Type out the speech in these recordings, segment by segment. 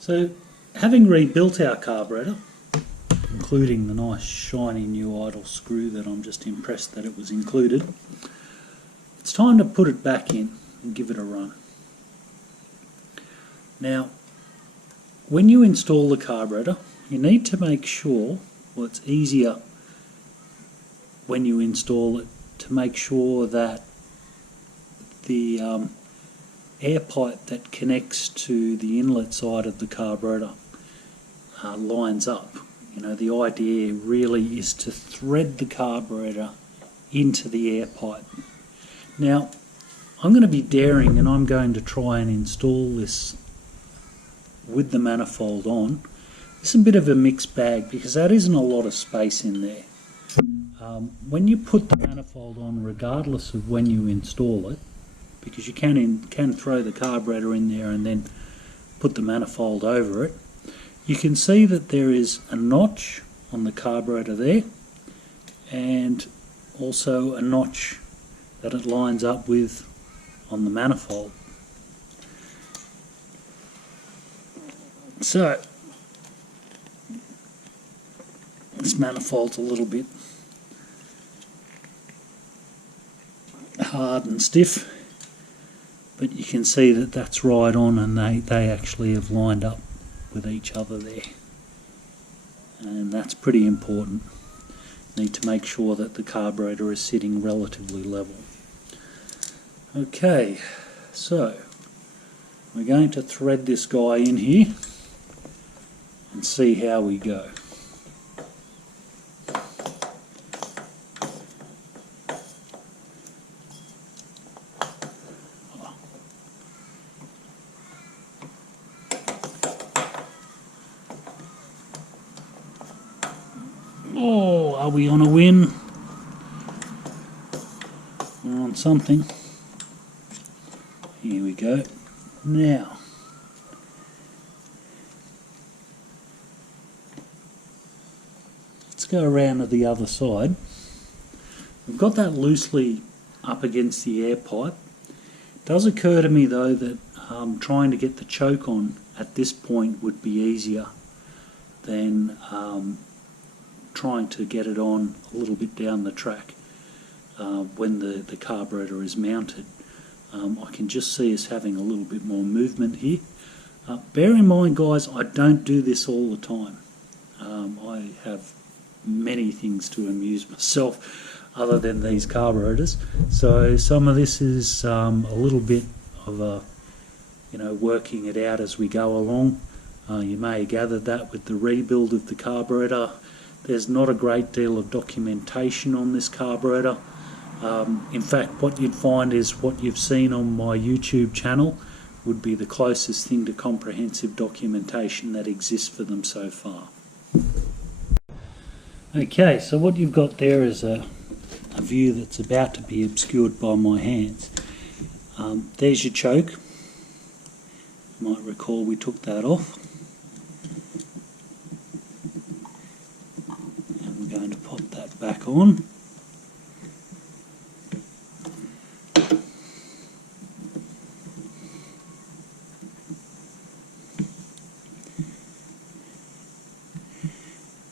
So, having rebuilt our carburetor, including the nice shiny new idle screw that I'm just impressed that it was included, it's time to put it back in and give it a run. Now, when you install the carburetor, you need to make sure, well, it's easier when you install it to make sure that the air pipe that connects to the inlet side of the carburetor lines up. You know, the idea really is to thread the carburetor into the air pipe. Now, I'm going to be daring and I'm going to try and install this with the manifold on. It's a bit of a mixed bag because there isn't a lot of space in there. When you put the manifold on, regardless of when you install it, because you can throw the carburetor in there and then put the manifold over it, you can see that there is a notch on the carburetor there and also a notch that it lines up with on the manifold. So this manifold's a little bit hard and stiff, but you can see that that's right on, and they actually have lined up with each other there, and that's pretty important. Need to make sure that the carburetor is sitting relatively level. Okay, so we're going to thread this guy in here and see how we go. Oh, are we on a win? We're on something. Here we go. Now, let's go around to the other side. We've got that loosely up against the air pipe. It does occur to me though that trying to get the choke on at this point would be easier than trying to get it on a little bit down the track when the carburetor is mounted. I can just see us having a little bit more movement here. Bear in mind, guys, I don't do this all the time. I have many things to amuse myself other than these carburetors, so some of this is a little bit of a, you know, working it out as we go along. You may have gathered that with the rebuild of the carburetor. There's not a great deal of documentation on this carburetor. In fact, what you'd find is what you've seen on my YouTube channel would be the closest thing to comprehensive documentation that exists for them so far. Okay, so what you've got there is a view that's about to be obscured by my hands. There's your choke. You might recall we took that off. And we're going to pop that back on.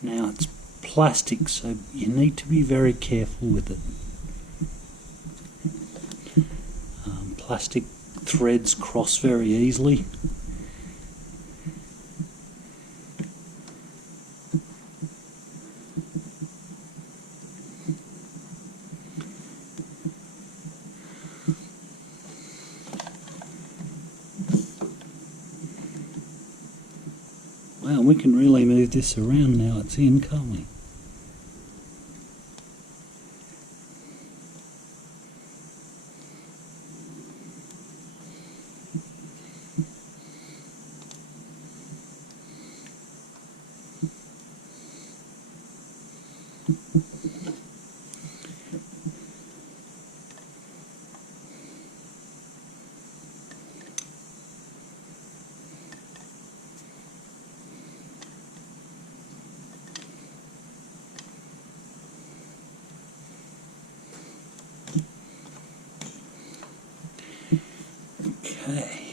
Now it's plastic, so you need to be very careful with it. Plastic threads cross very easily. Wow, we can really move this around now it's in, can't we? Okay.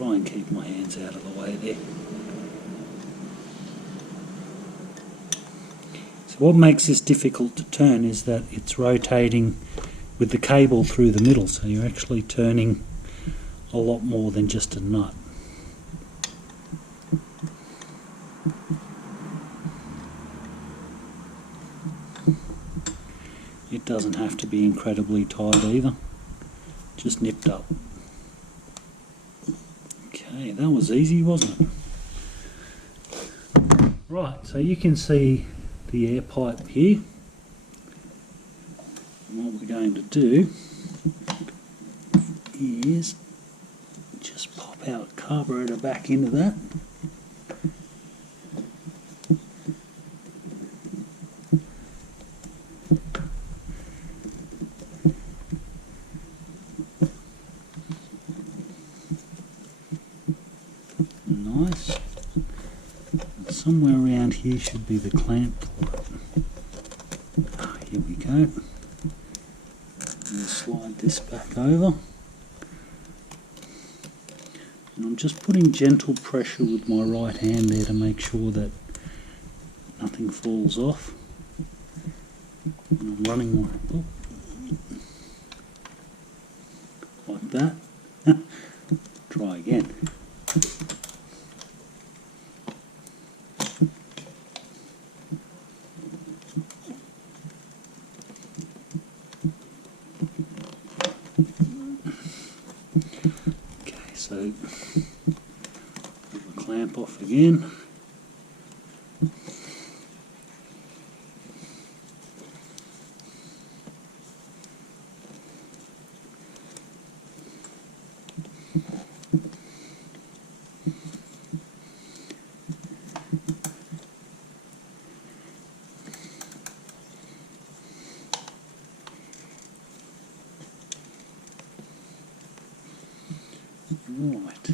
try and keep my hands out of the way there. So what makes this difficult to turn is that it's rotating with the cable through the middle, so you're actually turning a lot more than just a nut. It doesn't have to be incredibly tight either, just nipped up. Okay, that was easy, wasn't it? Right, so you can see the air pipe here. And what we're going to do is just pop our carburetor back into that. Nice. And somewhere around here should be the clamp for it. Here we go. We'll slide this back over. And I'm just putting gentle pressure with my right hand there to make sure that nothing falls off. And I'm running my... like that. Try again. Okay, so put the clamp off again. Right.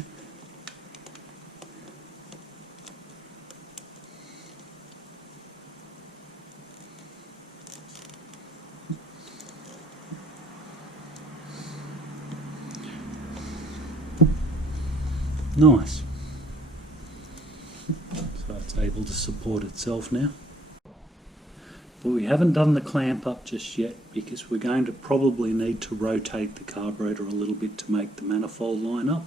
Nice. So it's able to support itself now. But we haven't done the clamp up just yet because we're going to probably need to rotate the carburetor a little bit to make the manifold line up.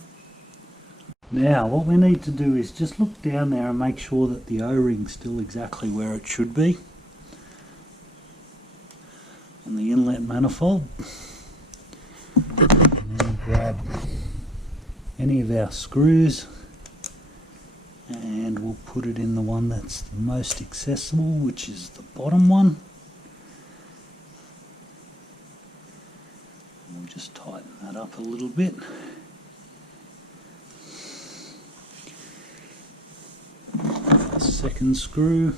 Now what we need to do is just look down there and make sure that the O-ring's still exactly where it should be on the inlet manifold. And then grab any of our screws and we'll put it in the one that's the most accessible, which is the bottom one. And we'll just tighten that up a little bit. Second screw.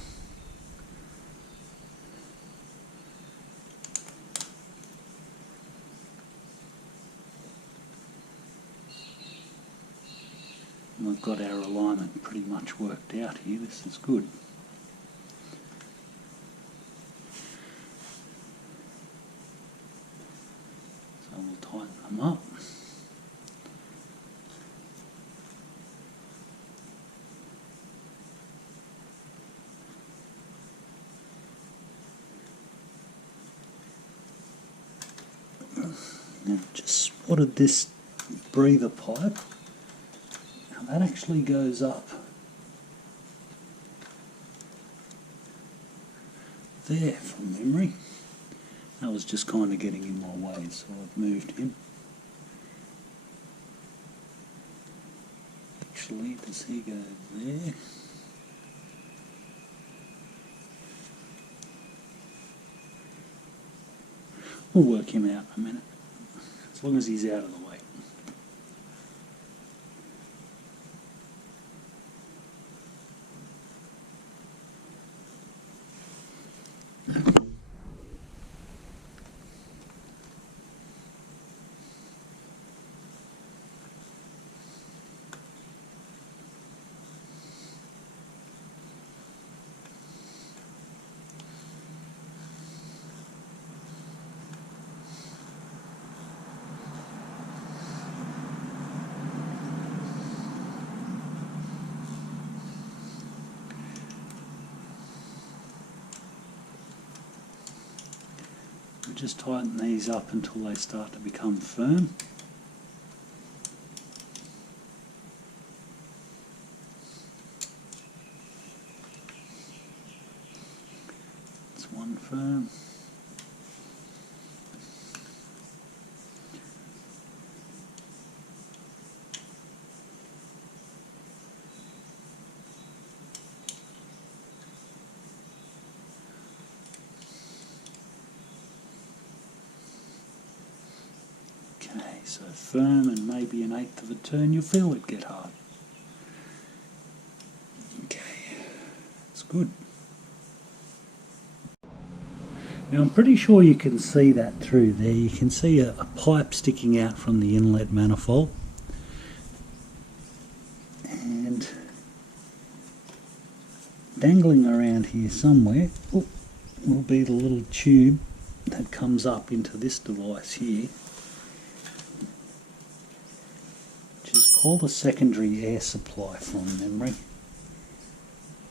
And we've got our alignment pretty much worked out here. This is good. So we'll tighten them up. Now I've just spotted this breather pipe. Now that actually goes up there from memory. That was just kind of getting in my way, so I've moved him. Actually, does he go there? We'll work him out in a minute, as long as he's out of the way. So just tighten these up until they start to become firm. That's one firm. Okay, so firm, and maybe an eighth of a turn, you'll feel it get hard. Okay, that's good. Now I'm pretty sure you can see that through there. You can see a pipe sticking out from the inlet manifold. And dangling around here somewhere will be the little tube that comes up into this device here, which is called a secondary air supply from memory.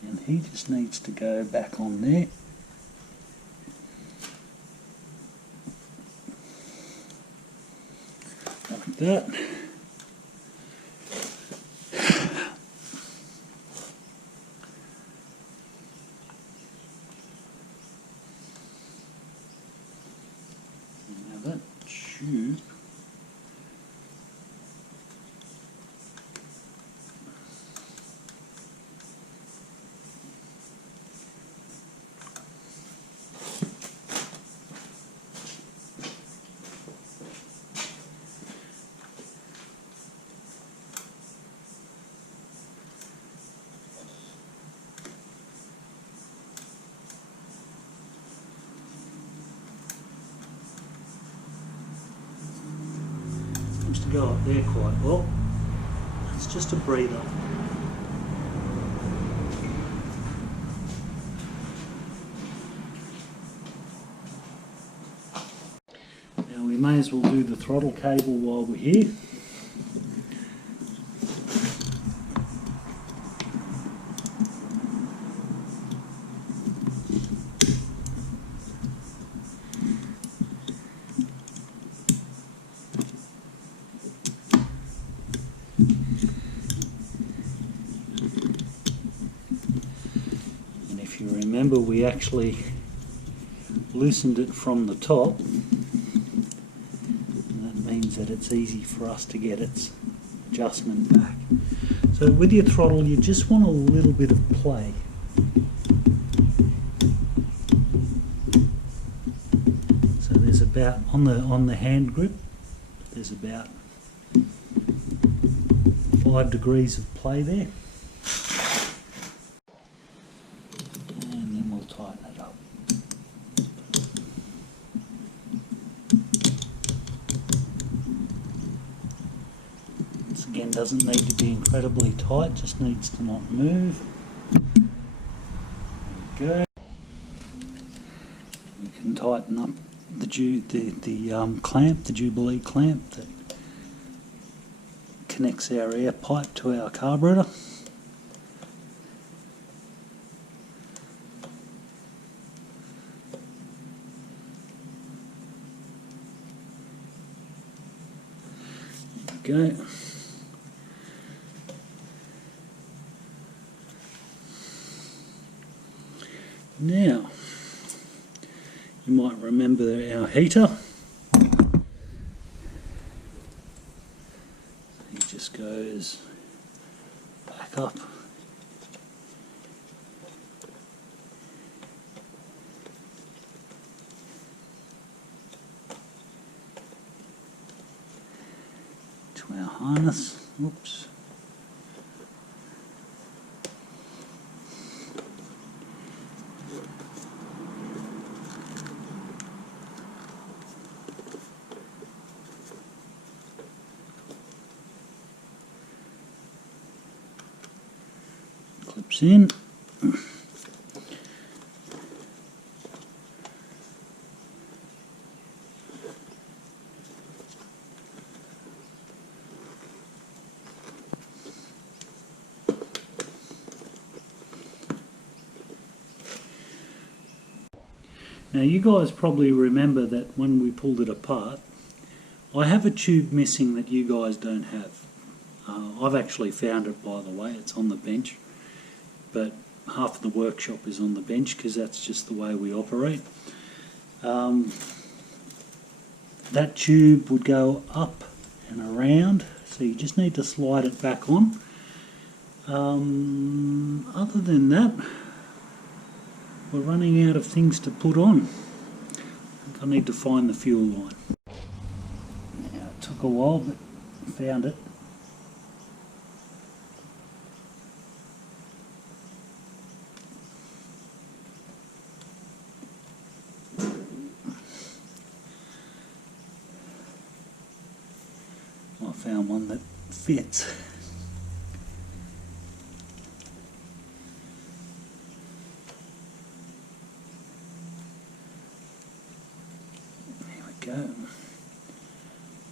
And he just needs to go back on there. Like that. Now that tube seems to go up there quite well. It's just a breather. Now we may as well do the throttle cable while we're here. And if you remember, we actually loosened it from the top. That means that it's easy for us to get its adjustment back. So with your throttle, you just want a little bit of play. So there's about on the hand grip, there's about 5 degrees of play there. And then we'll tighten it up. This again doesn't need to be incredibly tight, just needs to not move. There we go. We can tighten up the clamp, the Jubilee clamp that connects our air pipe to our carburetor. There we go. Now, you might remember our heater. He just goes back up. To our harness. Oops. Clips in. Now you guys probably remember that when we pulled it apart, I have a tube missing that you guys don't have. I've actually found it, by the way. It's on the bench, but half of the workshop is on the bench because that's just the way we operate. That tube would go up and around, so you just need to slide it back on. Other than that, we're running out of things to put on. I think I need to find the fuel line. Now, it took a while, but found it. I found one that fits. There we go.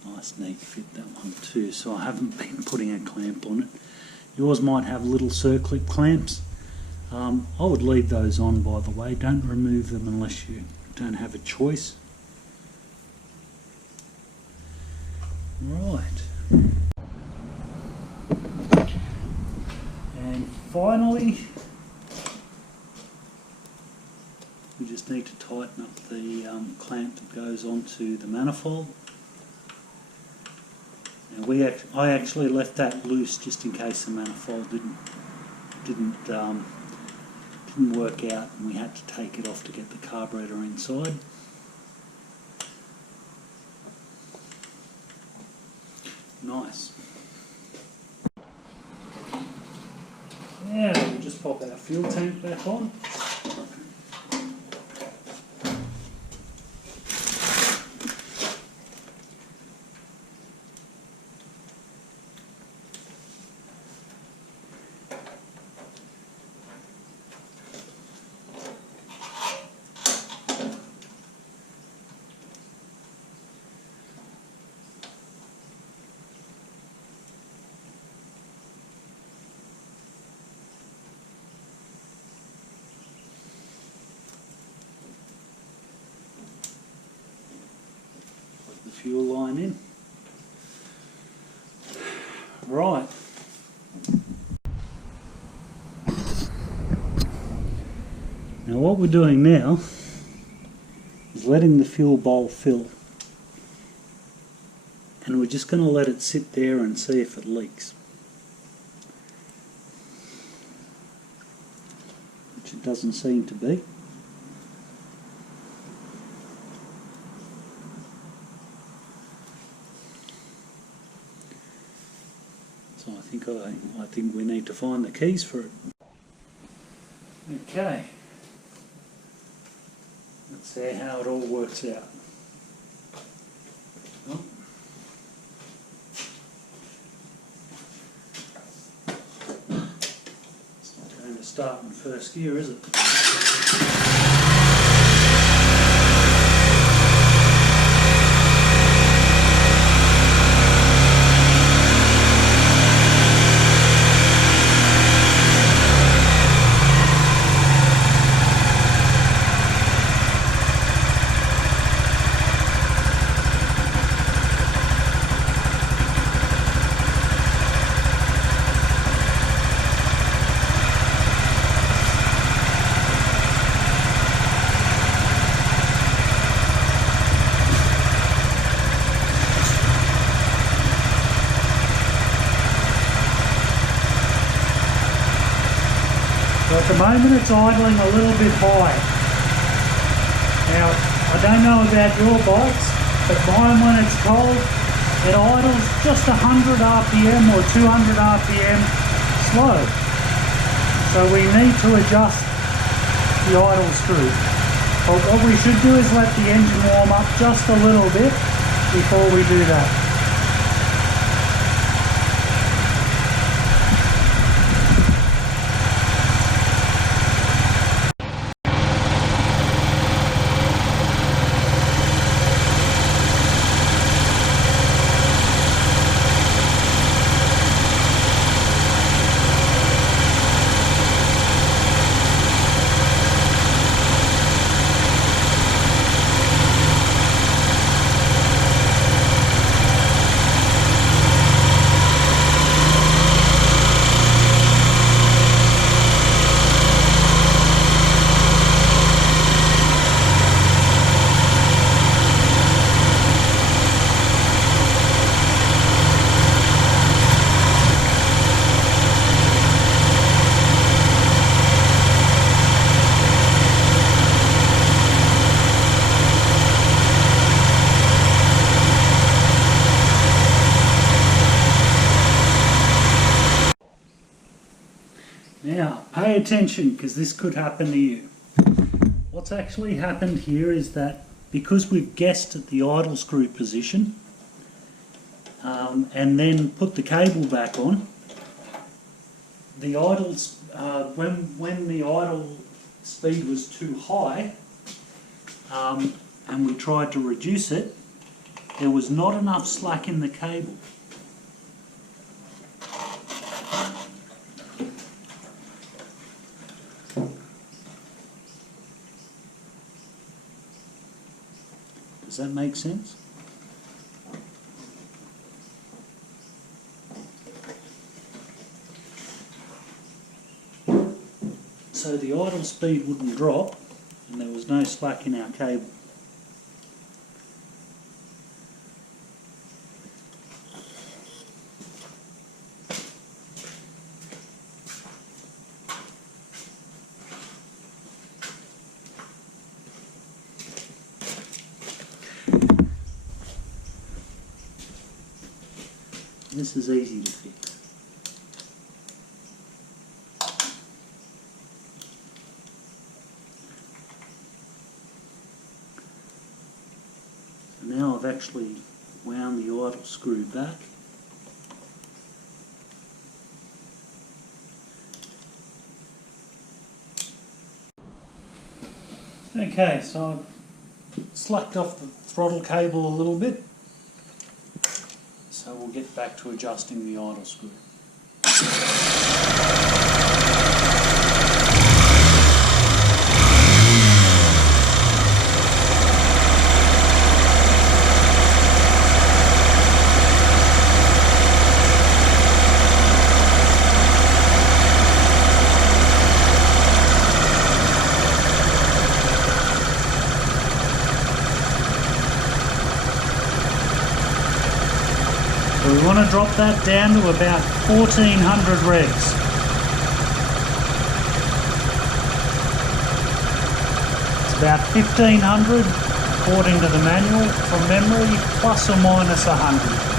Nice neat fit, that one too. So I haven't been putting a clamp on it. Yours might have little circlip clamps. I would leave those on, by the way. Don't remove them unless you don't have a choice. Right. And finally, we just need to tighten up the clamp that goes onto the manifold. Now I actually left that loose just in case the manifold didn't work out and we had to take it off to get the carburetor inside. Nice. Now we'll just pop our fuel tank back on. Fuel line in. Right. Now what we're doing now is letting the fuel bowl fill, and we're just going to let it sit there and see if it leaks, which it doesn't seem to be. So I think we need to find the keys for it. Okay. Let's see how it all works out. Oh. It's not going to start in first gear, is it? So at the moment it's idling a little bit high. Now, I don't know about your bikes, but mine when it's cold, it idles just 100 RPM or 200 RPM slow. So we need to adjust the idle screw. But what we should do is let the engine warm up just a little bit before we do that. pay attention because this could happen to you. What's actually happened here is that because we've guessed at the idle screw position and then put the cable back on, the idles, when the idle speed was too high and we tried to reduce it, there was not enough slack in the cable. Does that make sense? So the idle speed wouldn't drop and there was no slack in our cable. This is easy to fix. So now I've actually wound the idle screw back. Okay, so I've slacked off the throttle cable a little bit. So we'll get back to adjusting the idle screw. So we want to drop that down to about 1400 revs. It's about 1500 according to the manual from memory, plus or minus 100.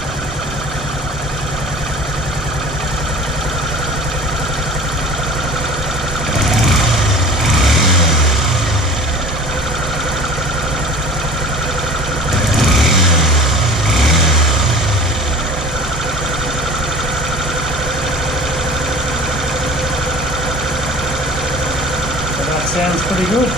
Sounds pretty good.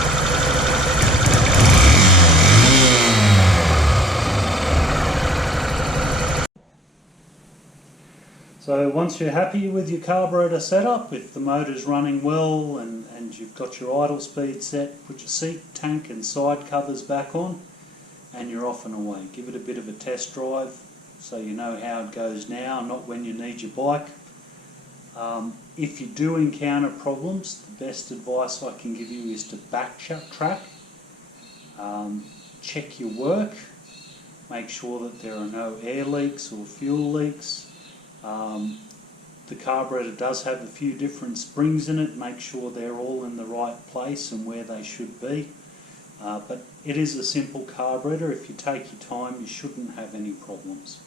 So once you're happy with your carburetor setup, if the motor's running well and you've got your idle speed set, put your seat, tank and side covers back on and you're off and away. Give it a bit of a test drive so you know how it goes now, not when you need your bike. If you do encounter problems, the best advice I can give you is to backtrack, check your work, make sure that there are no air leaks or fuel leaks. The carburetor does have a few different springs in it, make sure they're all in the right place and where they should be. But it is a simple carburetor. If you take your time, you shouldn't have any problems.